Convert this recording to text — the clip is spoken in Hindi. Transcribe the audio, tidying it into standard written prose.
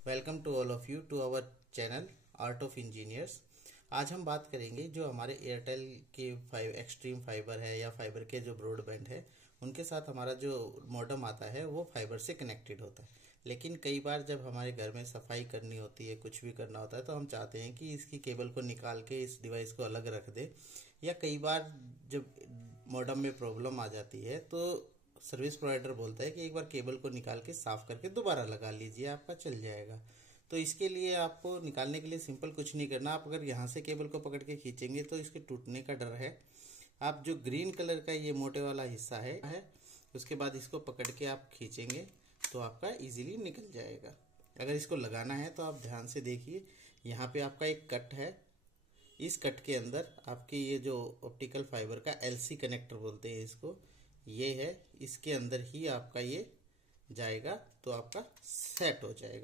Welcome to all of you to our channel art of engineers. आज हम बात करेंगे जो हमारे एयरटेल के एक्सट्रीम फाइबर है या फाइबर के जो ब्रॉडबैंड है उनके साथ हमारा जो मॉडेम आता है वो फाइबर से कनेक्टेड होता है। लेकिन कई बार जब हमारे घर में सफाई करनी होती है, कुछ भी करना होता है, तो हम चाहते हैं कि इसकी केबल को निकाल के इस डिवाइस को अलग रख दे। या कई बार जब मॉडेम में प्रॉब्लम आ जाती है तो सर्विस प्रोवाइडर बोलता है कि एक बार केबल को निकाल के साफ करके दोबारा लगा लीजिए, आपका चल जाएगा। तो इसके लिए आपको निकालने के लिए सिंपल कुछ नहीं करना। आप अगर यहाँ से केबल को पकड़ के खींचेंगे तो इसके टूटने का डर है। आप जो ग्रीन कलर का ये मोटे वाला हिस्सा है उसके बाद इसको पकड़ के आप खींचेंगे तो आपका इजीली निकल जाएगा। अगर इसको लगाना है तो आप ध्यान से देखिए, यहाँ पे आपका एक कट है। इस कट के अंदर आपके ये जो ऑप्टिकल फाइबर का एलसी कनेक्टर बोलते हैं इसको, ये है। इसके अंदर ही आपका ये जाएगा तो आपका सेट हो जाएगा।